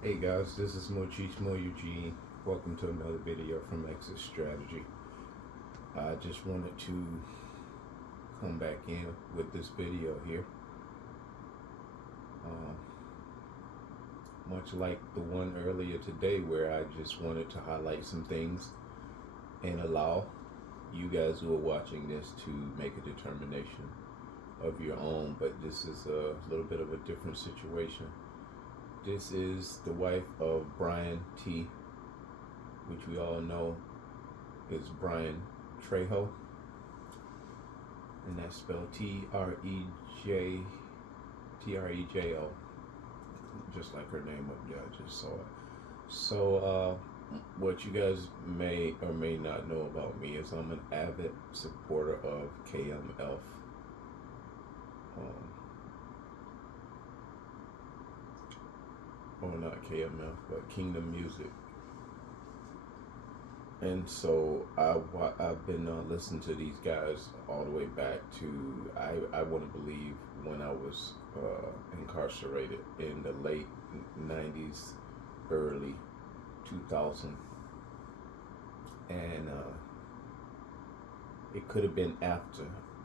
Hey guys, this is Mochismo Eugene. Welcome to another video from Exit Strategy. I just wanted to come back in with this video here. Um, Much like the one earlier today, where I just wanted to highlight some things and allow you guys who are watching this to make a determination of your own. But this is a little bit of a different situation. This is the wife of Bryan T, which we all know is Bryan Trejo, and that's spelled Trejo, just like her name up there. I just saw it. So, what you guys may or may not know about me is I'm an avid supporter of KMF, um, or not KMF, but Kingdom Music. And so I've been listening to these guys all the way back to I want to believe when I was incarcerated in the late '90s, early 2000, and it could have been after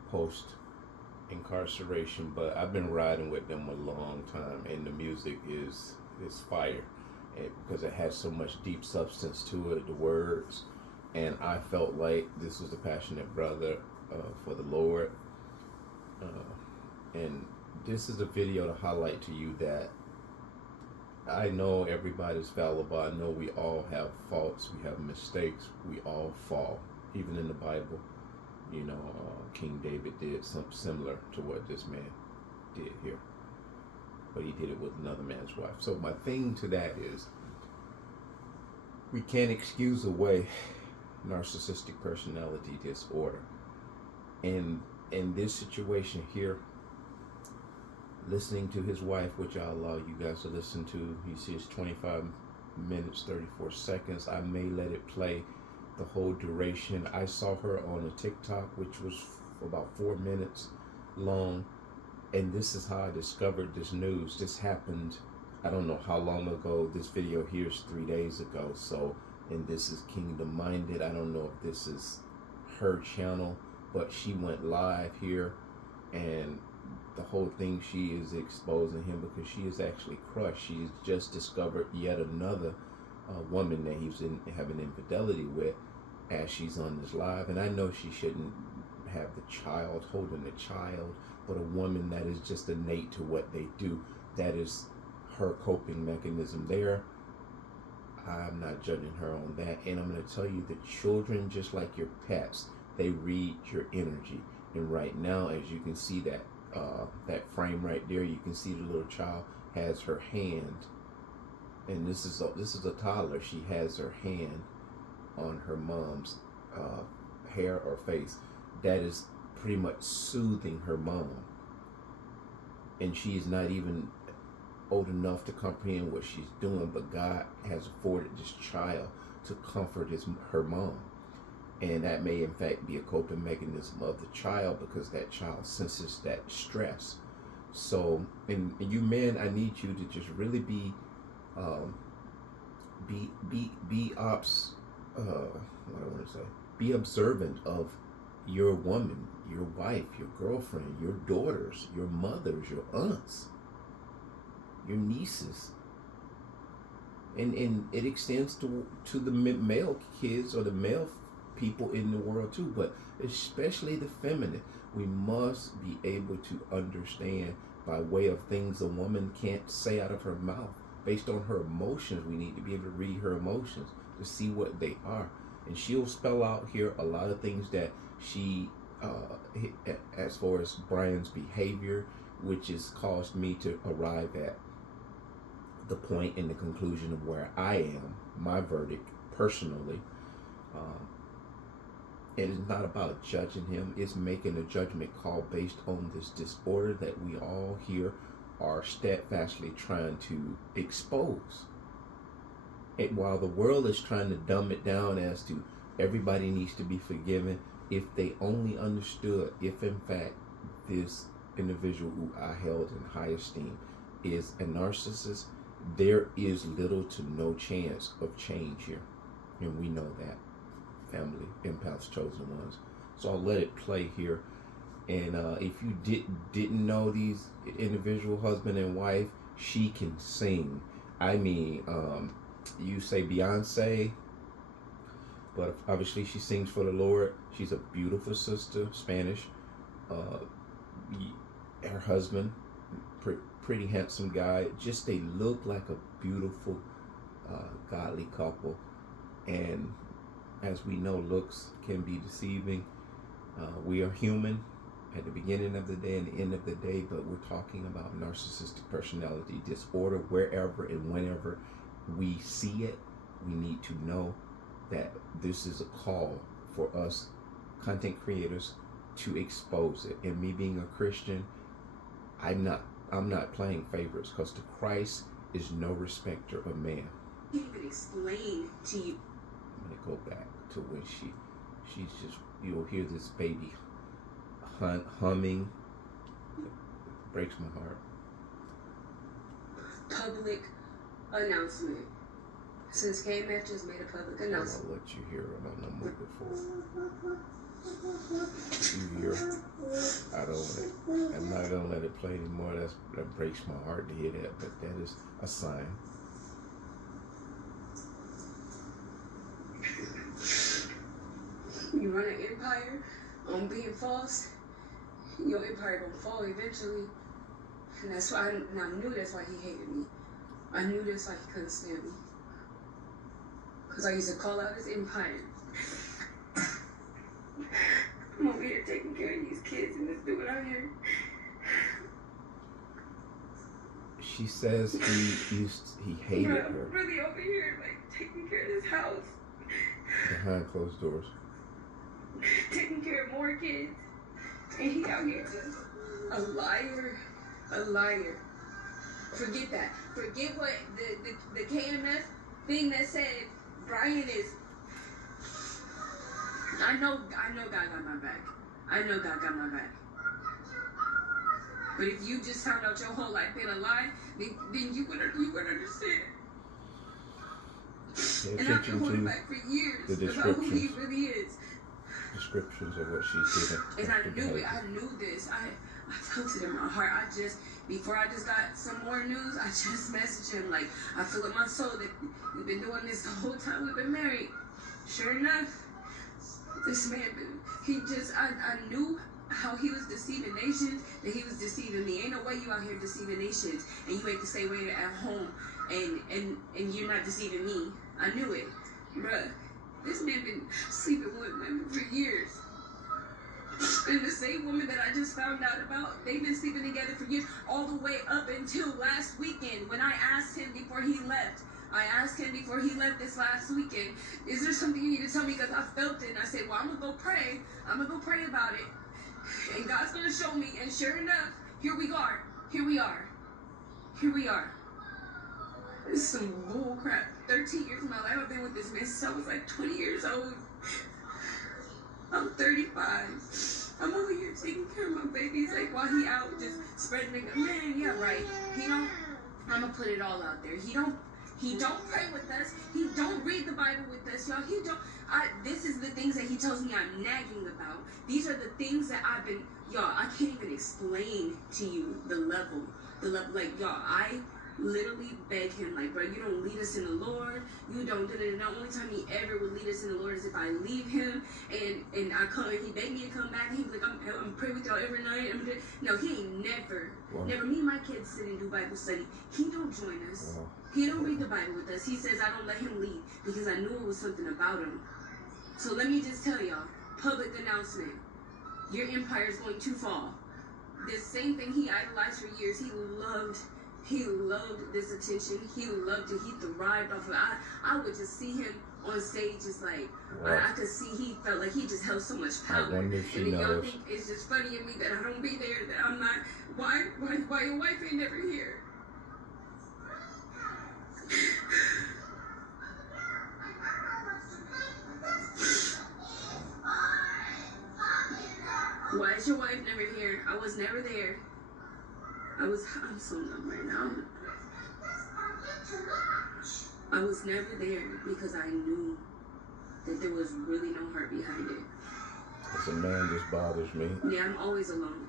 post incarceration, but I've been riding with them a long time, and the music is fire, because it has so much deep substance to it, the words, and I felt like this was a passionate brother for the Lord, and this is a video to highlight to you that I know everybody's fallible. I know we all have faults, we have mistakes, we all fall, even in the Bible. King David did something similar to what this man did here, but he did it with another man's wife. So my thing to that is, we can't excuse away narcissistic personality disorder. And in this situation here, listening to his wife, which I'll allow you guys to listen to, he says 25 minutes 34 seconds. I may let it play the whole duration. I saw her on a TikTok, which was about 4 minutes long, and this is how I discovered this news. This happened, I don't know how long ago. This video here is 3 days ago. So, and this is Kingdom Minded. I don't know if this is her channel, but she went live here, and the whole thing, she is exposing him because she is actually crushed. She's just discovered yet another woman that he's having infidelity with, as she's on this live. And I know she shouldn't have the child, holding the child, but a woman that is just innate to what they do, that is her coping mechanism there. I'm not judging her on that. And I'm going to tell you that children, just like your pets, they read your energy. And right now, as you can see that frame right there, you can see the little child has her hand, and this is a toddler. She has her hand on her mom's hair or face. That is pretty much soothing her mom, and she is not even old enough to comprehend what she's doing. But God has afforded this child to comfort her mom. And that may in fact be a coping mechanism of the child, because that child senses that stress. So, and you men, I need you to just really be what I want to say, be observant of your woman, your wife, your girlfriend, your daughters, your mothers, your aunts, your nieces, and it extends to the male kids, or the male people in the world too, but especially the feminine. We must be able to understand, by way of things a woman can't say out of her mouth, based on her emotions. We need to be able to read her emotions to see what they are, and she'll spell out here a lot of things that she as far as Bryan's behavior, which has caused me to arrive at the point and the conclusion of where I am, my verdict personally. um, It is not about judging him. It's making a judgment call based on this disorder that we all here are steadfastly trying to expose. And while the world is trying to dumb it down as to everybody needs to be forgiven, if they only understood, if in fact this individual who I held in high esteem is a narcissist, there is little to no chance of change here. And we know that, family, empaths, chosen ones. So I'll let it play here. And if you didn't know these individual husband and wife, she can sing. I mean, you say Beyonce, but obviously she sings for the Lord. She's a beautiful sister, Spanish. Uh, her husband, pretty handsome guy. Just they look like a beautiful, godly couple. And as we know, looks can be deceiving. We are human at the beginning of the day and the end of the day, but we're talking about narcissistic personality disorder. Wherever and whenever we see it, we need to know that this is a call for us content creators to expose it. And me being a Christian, I'm not playing favorites, because the Christ is no respecter of man. I can't even explain to you. I'm gonna go back to when she's just, you'll hear this baby humming. It breaks my heart. Public announcement. Since KMF just made a public announcement. I'll let you hear it on the movie before. You hear it. I'm not gonna let it play anymore. That breaks my heart to hear that, but that is a sign. You run an empire on being false, your empire gonna fall eventually. And that's why I knew that's why he hated me. I knew that's why he couldn't stand me. Because I used to call out his empire. I'm over here taking care of these kids and this dude out here. She says he hated her. I'm really over here like taking care of this house. Behind closed doors. Taking care of more kids. And he out here just a liar. A liar. Forget that. Forget what the KMF thing that said Bryan is. I know God got my back. I know God got my back. But if you just found out your whole life been a lie, then you would understand. And I've been holding back for years about who he really is. Descriptions of what she's doing. And I knew it. I knew this. I felt it in my heart. Before I just got some more news, I just messaged him like, I feel in my soul that we've been doing this the whole time we've been married. Sure enough, this man, I knew how he was deceiving nations, that he was deceiving me. Ain't no way you out here deceiving nations and you ain't the same way at home and you're not deceiving me. I knew it. Bruh, this man been sleeping with women for years. And the same woman that I just found out about, they've been sleeping together for years, all the way up until last weekend when I asked him before he left. This last weekend, is there something you need to tell me? Because I felt it. And I said, well, I'm going to go pray. I'm going to go pray about it. And God's going to show me. And sure enough, here we are. This is some bull crap. 13 years of my life I've been with this man since I was like 20 years old. I'm 35. I'm over here taking care of my babies, like while he out just spreading the man, yeah, right. I'm gonna put it all out there. He don't pray with us. He don't read the Bible with us, y'all. This is the things that he tells me I'm nagging about. These are the things that I've been, y'all, I can't even explain to you the level, like, y'all, I literally beg him, like, bro, you don't lead us in the Lord. You don't do it. The only time he ever would lead us in the Lord is if I leave him and I come and he begged me to come back and he'd be like, I'm praying with y'all every night. No, he ain't never. Me and my kids sit and do Bible study. He don't join us. He don't read the Bible with us. He says I don't let him lead because I knew it was something about him. So let me just tell y'all, public announcement. Your empire is going to fall. This same thing he idolized for years, he loved this attention. He loved it. He thrived off of it. I would just see him on stage just like, I could see he felt like he just held so much power. I wonder if she knows. Y'all think it's just funny in me that I don't be there, that I'm not, why your wife ain't never here? Why is your wife never here? I was never there. I'm so numb right now. I was never there because I knew that there was really no heart behind it. As a man, this bothers me. Yeah, I'm always alone.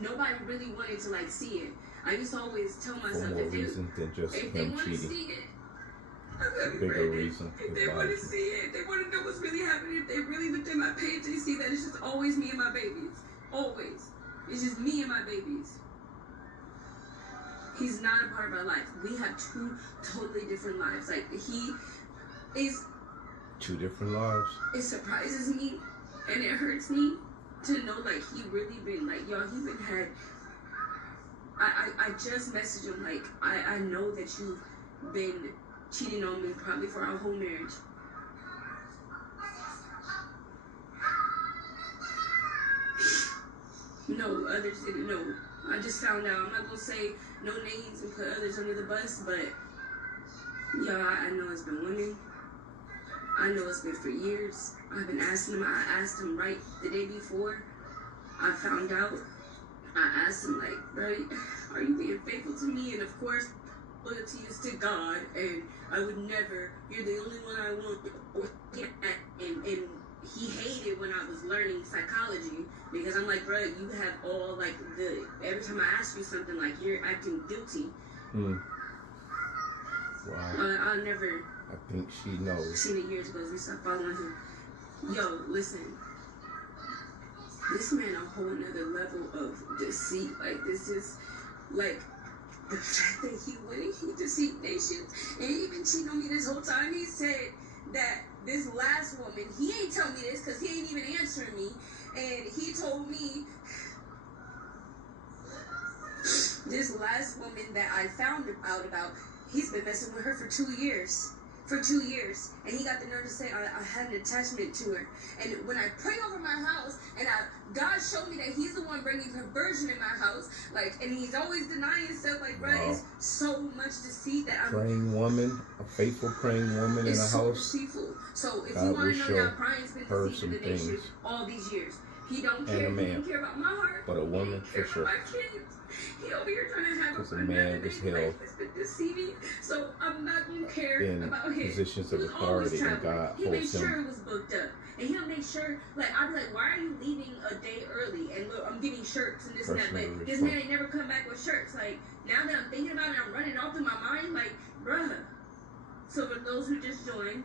Nobody really wanted to like see it. I used to always tell For myself more reason than just if they him want to cheating. see it, It's a bigger reason. if they want to see it, they want to know what's really happening. If they really looked at my page, they see that it's just always me and my babies. Always. It's just me and my babies. He's not a part of our life. We have two totally different lives. Like, he is... Two different lives? It surprises me and it hurts me to know, like, he really been, like, y'all, he been had... I just messaged him, like, I know that you've been cheating on me probably for our whole marriage. No, others didn't know. I just found out. I'm not gonna say no names and put others under the bus, but y'all, I know it's been women. I know it's been for years. I've been asking him. I asked him right the day before I found out. I asked him, like, bro, are you being faithful to me? And of course, loyalty is to God, and I would never. You're the only one I want. And he hated when I was learning psychology because I'm like, bro, you have all like the. Every time I ask you something, like you're acting guilty. Wow. I never. I think she knows. Seen it years ago. We stopped following him. Yo, listen. This man a whole nother level of deceit. Like, this is like the fact that he went and he deceived nations and he been cheating on me this whole time. He said that this last woman, he ain't tell me this because he ain't even answering me, and he told me this last woman that I found out about, he's been messing with her for 2 years. For 2 years, and he got the nerve to say I had an attachment to her. And when I pray over my house, and God showed me that he's the one bringing perversion in my house, like, and he's always denying himself, like, bro, it's so much deceit that I'm... Praying woman, a faithful praying woman in a so house. Deceitful. So if God you want to know show now, Bryan's been her deceiving some the nation things. all these years. He don't care. And a man. He don't care about my heart. But a woman, for sure. My kids. He over here trying to have Because a man is held deceiving. So I'm not gonna care in about him. positions of authority, and God he made holds sure him. it was booked up, and he'll make sure. Like, I'll be like, why are you leaving a day early? And look, I'm getting shirts and this and that. But this man ain't never come back with shirts. Like, now that I'm thinking about it, I'm running off in my mind. Like, bruh. So for those who just joined,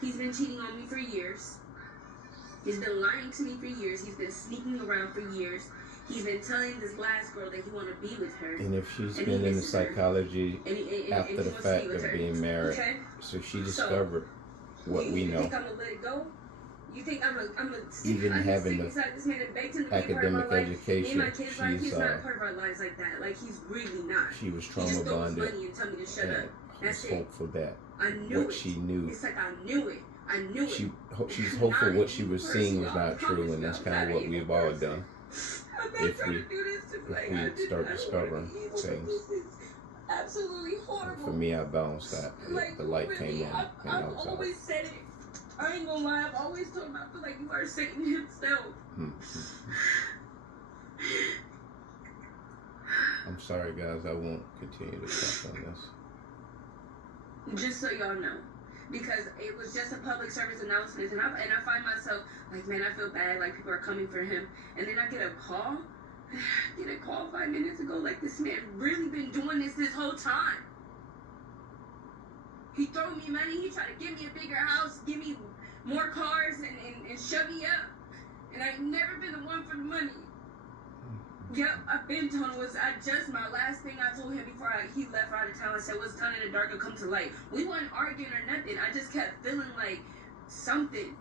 he's been cheating on me for years. He's been lying to me for years. He's been sneaking around for years. He's been telling this last girl that he want to be with her. And if she's been in the psychology after the fact of being married, okay? So she discovered what we know. You think I'm going to let it go? You think I'm gonna even having the this man and beg him to academic be education, my kids' life, he's not part of our lives like that. Like, he's really not. She was trauma bonded. Money and tell me to shut up. That's hope for that. I knew what it. she knew. It's like I knew it. I knew it. She's hopeful what she was seeing was not true, and that's kind of what we've all done. If we start discovering things. Absolutely horrible. For me, I balanced that. Like, the light came on, and I was I've always said it. I ain't gonna lie. I've always told him I feel like you are Satan himself. I'm sorry, guys. I won't continue to talk on this. Just so y'all know. Because it was just a public service announcement, and I find myself like, man, I feel bad, like people are coming for him, and then I get a call 5 minutes ago, like, this man really been doing this whole time. He throw me money, he tried to give me a bigger house, give me more cars, and shut me up, and I've never been the one for the money. Yep, I've been told my last thing I told him before he left out of town, I said, what's done in the dark will come to light. We wasn't arguing or nothing. I just kept feeling like something.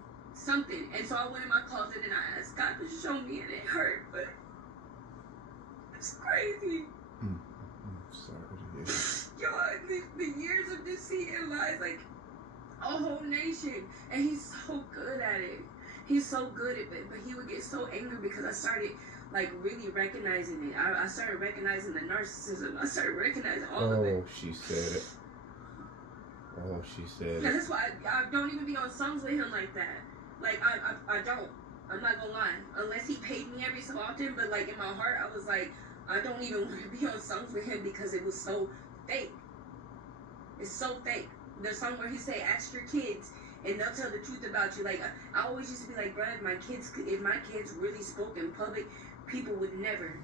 And so I went in my closet and I asked God to show me, and it hurt, but it's crazy. I'm sorry to hear. Yo, the years of deceit and lies, like a whole nation. And he's so good at it. He's so good at it, but he would get so angry because I started like really recognizing it. I started recognizing the narcissism. I started recognizing all of it. Oh, she said it. And that's why I don't even be on songs with him like that. Like, I don't. I'm not gonna lie. Unless he paid me every so often, but like in my heart, I was like, I don't even want to be on songs with him because it was so fake. It's so fake. The song where he say, "Ask your kids, and they'll tell the truth about you." Like I always used to be like, bro, if my kids really spoke in public, people would never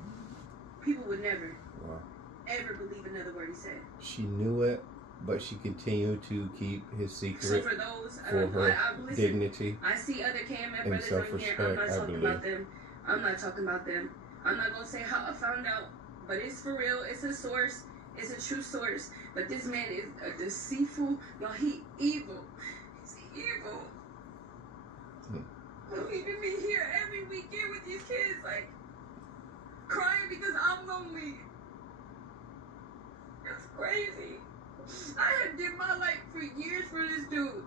Wow. ever believe another word he said. She knew it, but she continued to keep his secret So for those, for her listen, dignity. I see other KMF and brothers on here. I'm not self-respect, I talking believe. about them. I'm not talking about them. I'm not gonna say how I found out, but it's for real. It's a source. It's a true source. But this man is a deceitful. Y'all, he evil. He's evil. Leaving me here every weekend with these kids, like crying because I'm lonely. That's crazy. I had did my life for years for this dude.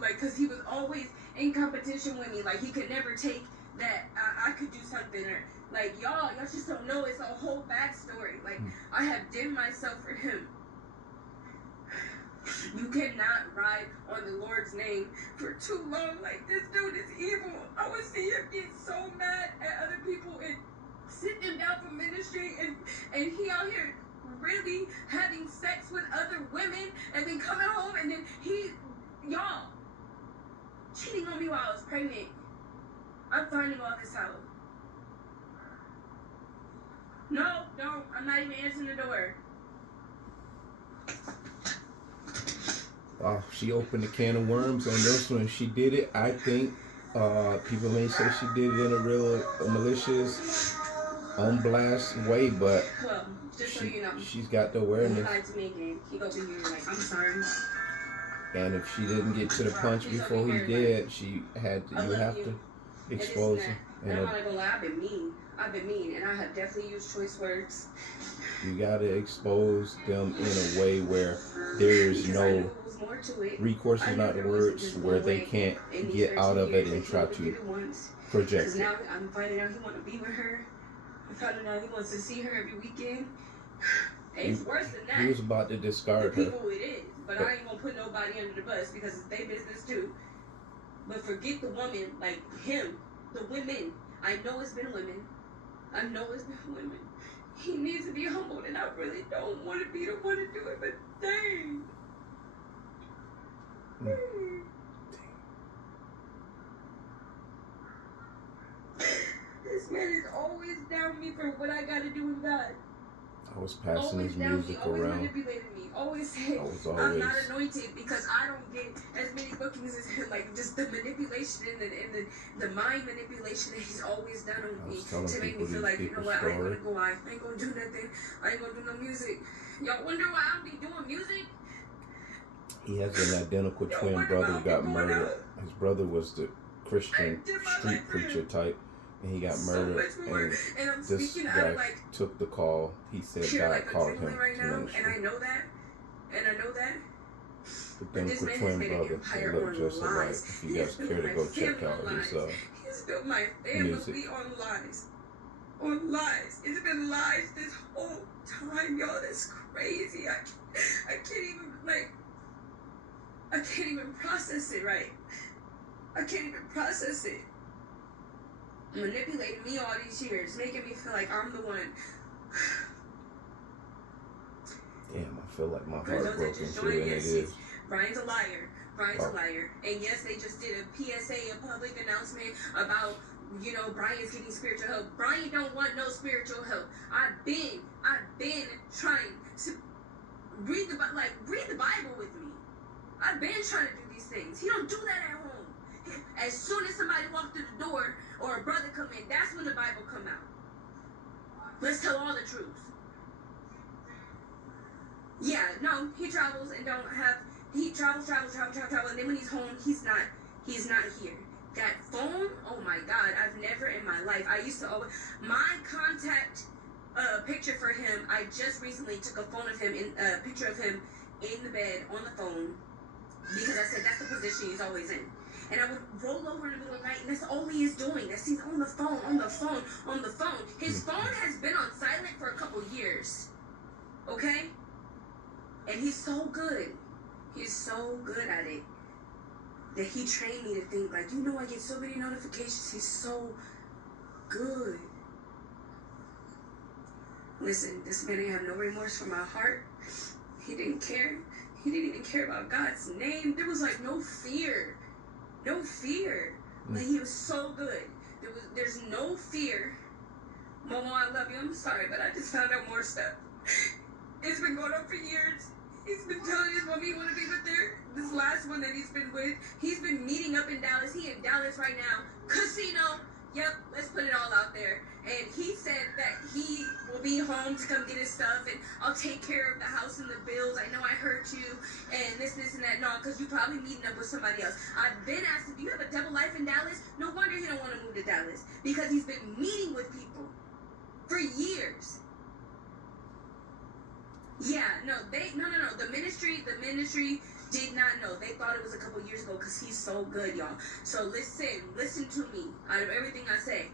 Like, cause he was always in competition with me. Like, he could never take that I could do something, or like y'all just don't know. It's a whole backstory. Like, I have dimmed myself for him. You cannot ride on the Lord's name for too long. Like, this dude is evil. I would see him get so mad at other people and sit them down for ministry, and he out here really having sex with other women, and then coming home, and then y'all, cheating on me while I was pregnant. I'm finding all this out. No, don't. I'm not even answering the door. Wow, she opened a can of worms on this one. She did it. I think people may say she did it in a real malicious, on blast way, but well, just so you know, she's got the awareness. He lied to me again. He goes in here like, I'm sorry. And if she didn't get to the punch before he did, she had to. You have to expose him. And I'm not gonna lie, I've been mean, and I have definitely used choice words. You gotta expose them in a way where there is no recourse, is not the words, where they can't get out of it and try to project it. Now I'm finding out he wants to be with her. I'm finding out he wants to see her every weekend. It's worse than that. He was about to discard her. People it is, but I ain't gonna put nobody under the bus because it's their business too. But forget the woman, like him, the women. I know it's been women. He needs to be humbled, and I really don't want to be the one to do it, but dang. This man is always down me for what I gotta do with God. I was passing always his music always around. Manipulating me. Always saying I'm not anointed because I don't get as many bookings as him. Like, just the manipulation and the mind manipulation that he's always done on me to make me feel like, you know what, I ain't gonna go live. I ain't gonna do nothing. I ain't gonna do no music. Y'all wonder why I don't be doing music? He has an identical twin brother who got murdered. His brother was the Christian street preacher type, and he got murdered. And this guy took the call. He said God called him right to now, ministry. and I know that. Identical twin brother. They look just alike. If you guys care to go check out his he's built my family on lies. On lies. It's been lies this whole time, y'all. That's crazy. I can't even process it right. I can't even process it. Manipulating me all these years, making me feel like I'm the one. Damn, I feel like my heart broken too, and it is. Bryan's a liar. And yes, they just did a PSA, a public announcement about, you know, Bryan's getting spiritual help. Bryan don't want no spiritual help. I've been trying to read the Bible with me. I've been trying to do these things. He don't do that at home. As soon as somebody walk through the door or a brother come in, that's when the Bible come out. Let's tell all the truth. Yeah, no, he travels and he travels, and then when he's home, he's not here. That phone, oh my God, I've never in my life, I used to always, my contact picture for him, I just recently took a picture of him in the bed on the phone, because I said that's the position he's always in. And I would roll over in the middle of the night, and that's all he is doing. That's he's on the phone. His phone has been on silent for a couple years. Okay? And he's so good. He's so good at it that he trained me to think, like, you know, I get so many notifications. He's so good. Listen, this man didn't have no remorse for my heart. He didn't care. He didn't even care about God's name. There was like no fear. No fear. Like he was so good. There's no fear. Momo, I love you. I'm sorry, but I just found out more stuff. It's been going on for years. He's been telling his mommy he want to be with her. This last one that he's been with, he's been meeting up in Dallas. He in Dallas right now. Casino. Yep, let's put it all out there. And he said that he will be home to come get his stuff, and I'll take care of the house and the bills. I know I hurt you, and this, and that. No, because you probably meeting up with somebody else. I've been asked him, do you have a double life in Dallas? No wonder he don't want to move to Dallas, because he's been meeting with people for years. Yeah, no. The ministry did not know. They thought it was a couple years ago because he's so good, y'all. So listen to me. Out of everything I say,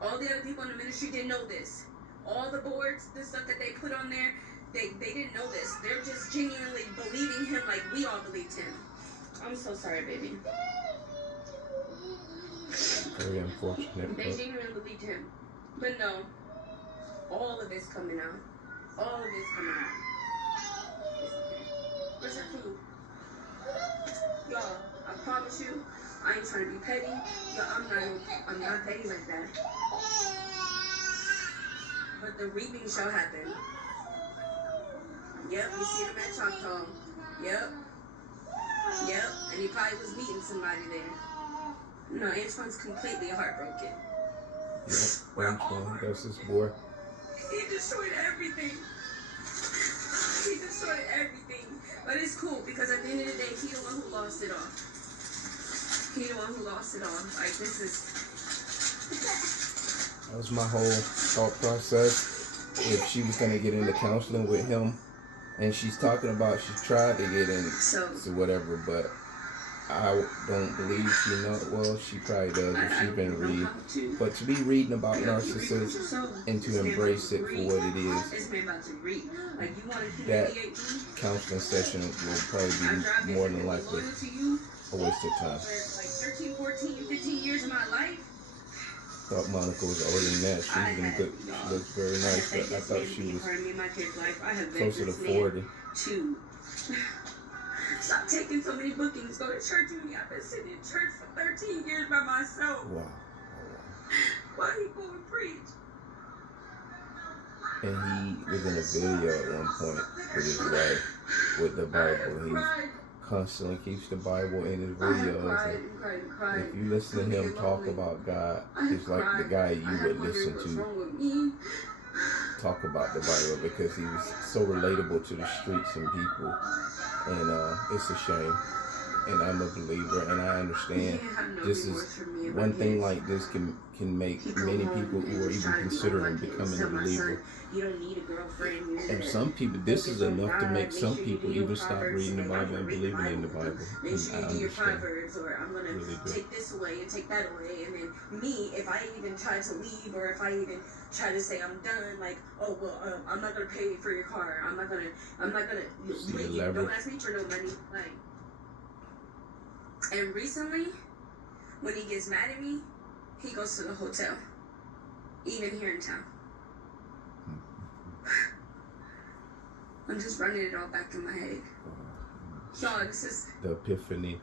all the other people in the ministry didn't know this. All the boards, the stuff that they put on there, they didn't know this. They're just genuinely believing him like we all believed him. I'm so sorry, baby. Very unfortunate. They genuinely believed him. But no, all of it's coming out. All of it's coming out. Where's her food? Y'all, I promise you, I ain't trying to be petty. I'm not petty like that. But the reaping shall happen. Yep, you see him at Choctaw. Yep. And he probably was meeting somebody there. No, Antoine's completely heartbroken. Yep, Antoine, that's his boy. He destroyed everything. But it's cool because at the end of the day, he the one who lost it all. Like, this is... That was my whole thought process. If she was going to get into counseling with him, and she's talking about she tried to get in to whatever, but I don't believe she knows. Well, she probably does if she's been reading. But to be reading about narcissists and to embrace it for what it is, that counseling session will probably be more than likely a waste of time. Like 13, 14, 15 years of my life. Thought Monica was older than that. She's been good. She looks very nice, but I thought she was closer to 40. Stop taking so many bookings. Go to church with me. I've been sitting in church for 13 years by myself. Wow. Why he go and preach? And he was in a video at one point with his wife with the Bible. He constantly keeps the Bible in his videos. And if you listen to him talk about God, it's like the guy you would listen to talk about the Bible, because he was so relatable to the streets and people. And it's a shame. And I'm a believer, and I understand this is one thing like this can make many people who are even considering becoming a believer. And some people, this is enough to make some people even stop reading the Bible and believing in the Bible. Make sure you do your Proverbs, or I'm gonna really take this away and take that away. And then me, if I even try to leave, or if I even try to say I'm done, like, oh well, I'm not gonna pay for your car. I'm not gonna leave. Don't ask me for no money, like. And recently, when he gets mad at me, he goes to the hotel, even here in town. I'm just running it all back in my head. Y'all, this is... The epiphany.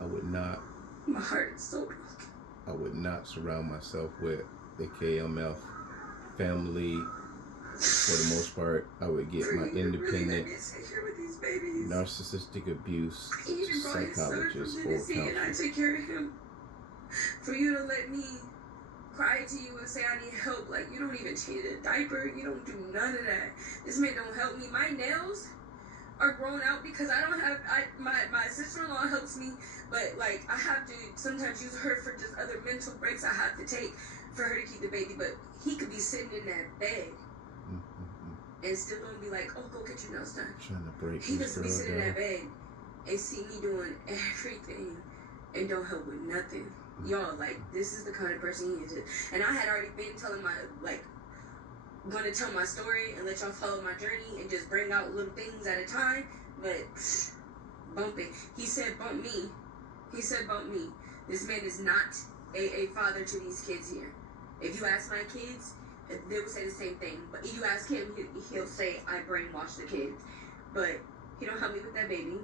I would not... My heart is so broken. I would not surround myself with the KMF family. For the most part, I would get my independent narcissistic abuse psychologist or counselor. I take care of him. For you to let me cry to you and say I need help, like you don't even change a diaper, you don't do none of that. This man don't help me. My nails are grown out because I don't have. My sister-in-law helps me, but like I have to sometimes use her for just other mental breaks I have to take for her to keep the baby. But he could be sitting in that bed. And still don't be like, oh, go get your nails done. Trying to break he this just be sitting girl in down. that bed and see me doing everything and don't help with nothing. Y'all, like, this is the kind of person he is. And I had already been telling my, like, going to tell my story and let y'all follow my journey and just bring out little things at a time. But, bump it. He said, bump me. This man is not a father to these kids here. If you ask my kids, they will say the same thing. But if you ask him, he'll say, I brainwashed the kids. But he don't help me with that baby.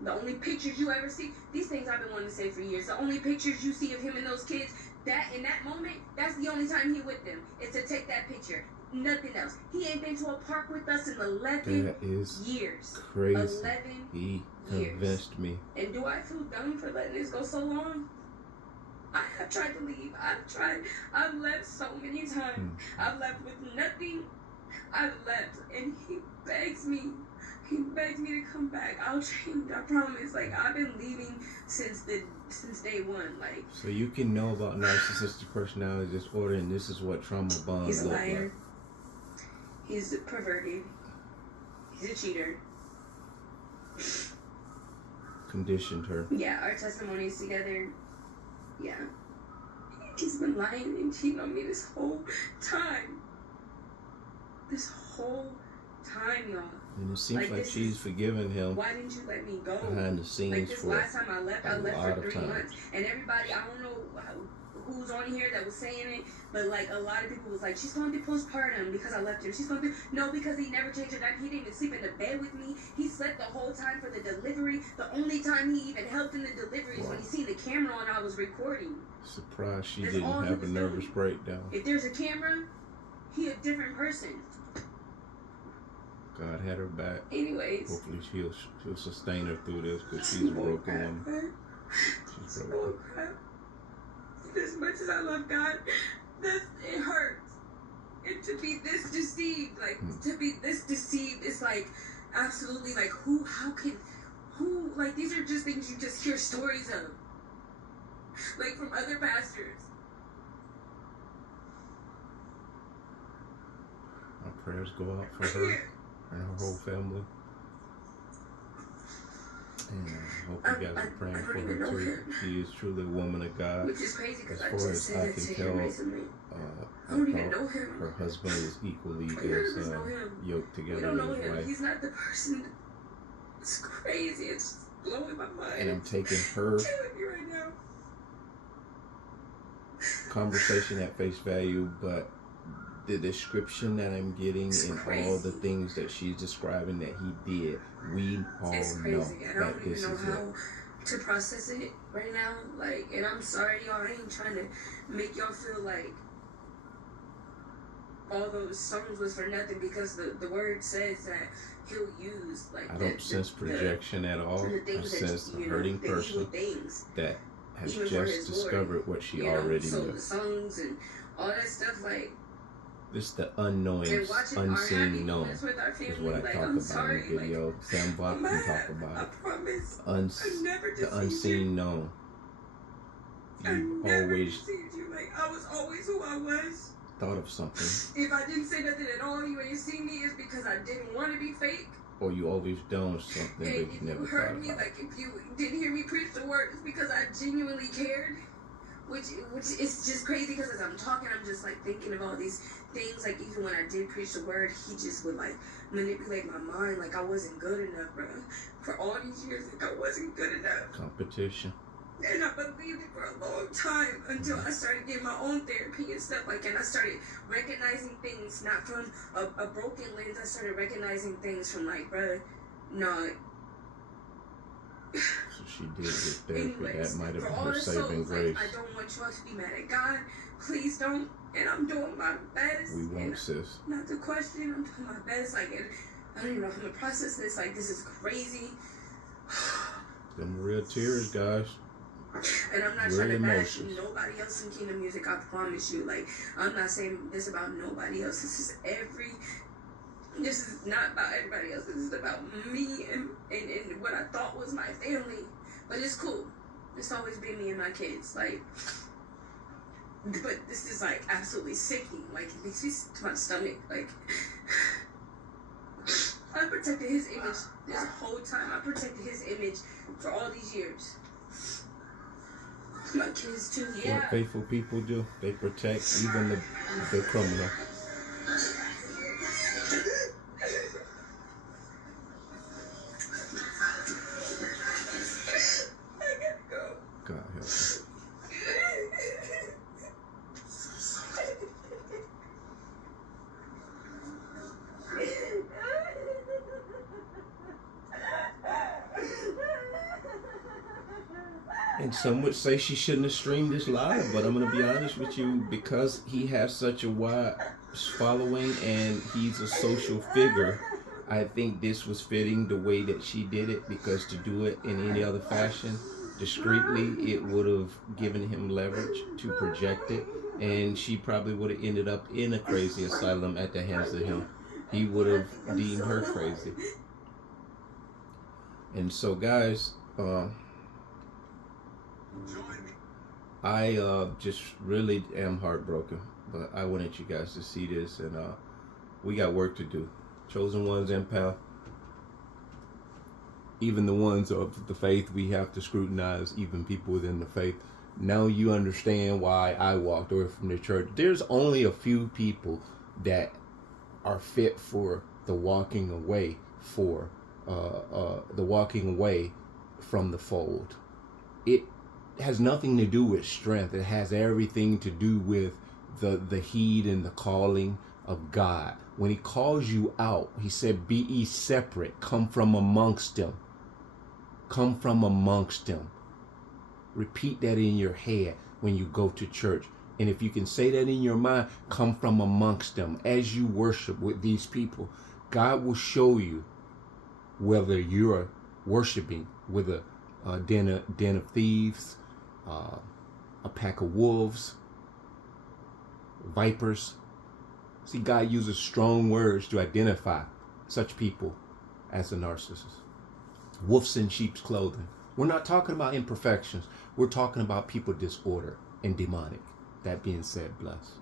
The only pictures you ever see, these things I've been wanting to say for years, the only pictures you see of him and those kids, that in that moment, that's the only time he with them, is to take that picture. Nothing else. He ain't been to a park with us in 11 years. Crazy. 11 He convinced years. me. And do I feel dumb for letting this go so long? I have tried to leave. I've left so many times. I've left with nothing. I've left, and he begs me to come back. I'll change, I promise. Like, I've been leaving since day one. Like, so you can know about narcissistic personality disorder, and this is what trauma bond he's a look liar. like. He's perverted. He's a cheater. Conditioned her. Yeah, our testimonies together. Yeah. He's been lying and cheating on me this whole time. This whole time, y'all. And it seems like she's forgiven him. Why didn't you let me go? Behind the scenes, like this for last time I left for 3 time. months. And everybody, I don't know who's on here that was saying it, but like a lot of people was like, she's going to be postpartum because I left her. She's going to be, no, because he never changed her diaper. He didn't even sleep in the bed with me. He slept the whole time for the delivery. The only time he even helped in the delivery is when he seen the camera on, I was recording. Surprised she didn't have a nervous breakdown. If there's a camera, he a different person. God had her back. Anyways. Hopefully he'll sustain her through this, because she's a broken woman. She's broken. Crap. As much as I love God, it hurts. And to be this deceived, is like absolutely like who, like these are just things you just hear stories of. Like from other pastors. Our prayers go out for her and her whole family. And I hope you guys are praying for her too. She is truly a woman of God. Which is crazy because as far as I can tell, I don't even know him. Her husband is equally as yoked together we don't know with his him. wife. He's not the person. It's crazy. It's blowing my mind. And I'm taking her killing me right now. conversation at face value, but the description that I'm getting and all the things that she's describing that he did, we all know that this is it. I don't even know how to process it right now. Like, and I'm sorry, y'all. I ain't trying to make y'all feel like all those songs was for nothing, because the word says that he'll use like. I don't sense projection at all. I sense a hurting person that has just discovered what she already so knew. The songs and all that stuff, like. This is the unknowing, unseen known is what I talk about in the video. Sam Bach can talk about it. I promise. The unseen known. You always deceived you. Like, I was always who I was. Thought of something. If I didn't say nothing at all, you ain't see me, is because I didn't want to be fake. Or you always done something, but you never thought about it. Like, if you didn't hear me preach the word, it's because I genuinely cared. Which is just crazy, because as I'm talking, I'm just like thinking of all these things. Like, even when I did preach the word, he just would like manipulate my mind. Like, I wasn't good enough, bro. For all these years, like, I wasn't good enough. Competition. And I believed it for a long time until I started getting my own therapy and stuff like that. And I started recognizing things not from a broken lens. I started recognizing things from like, bro, no. So she did get therapy. Anyways, that might have for been all her the saving souls, grace. like, I don't want y'all to be mad at God. Please don't. And I'm doing my best. We won't, sis. Not to question. I'm doing my best. Like, and I don't even know how to process this. Like, this is crazy. Them real tears, guys. And I'm not trying to bash nobody else in Kingdom Music. I promise you. Like, I'm not saying this about nobody else. This is not about everybody else. This is about me and what I thought was my family. But it's cool. It's always been me and my kids. Like, but this is like absolutely sickening. Like, it makes me to my stomach. Like, I protected his image this whole time. I protected his image for all these years. My kids too. Yeah. What faithful people do, they protect even the criminal. God help you. And some would say she shouldn't have streamed this live, but I'm going to be honest with you, because he has such a wide following and he's a social figure, I think this was fitting the way that she did it, because to do it in any other fashion, discreetly, it would have given him leverage to project it, and she probably would have ended up in a crazy asylum at the hands of him. He would have deemed her crazy. And so, guys, I just really am heartbroken, but I wanted you guys to see this, and we got work to do. Chosen ones and pal, even the ones of the faith, we have to scrutinize even people within the faith. Now you understand why I walked away from the church. There's only a few people that are fit for the walking away from the fold. It has nothing to do with strength. It has everything to do with the heed and the calling of God. When he calls you out, he said, be ye separate, come from amongst them. Come from amongst them. Repeat that in your head when you go to church. And if you can say that in your mind, come from amongst them. As you worship with these people, God will show you whether you're worshiping with a den of thieves, a pack of wolves, vipers. See, God uses strong words to identify such people as a narcissist. Wolves in sheep's clothing. We're not talking about imperfections. We're talking about people disorder and demonic. That being said, bless.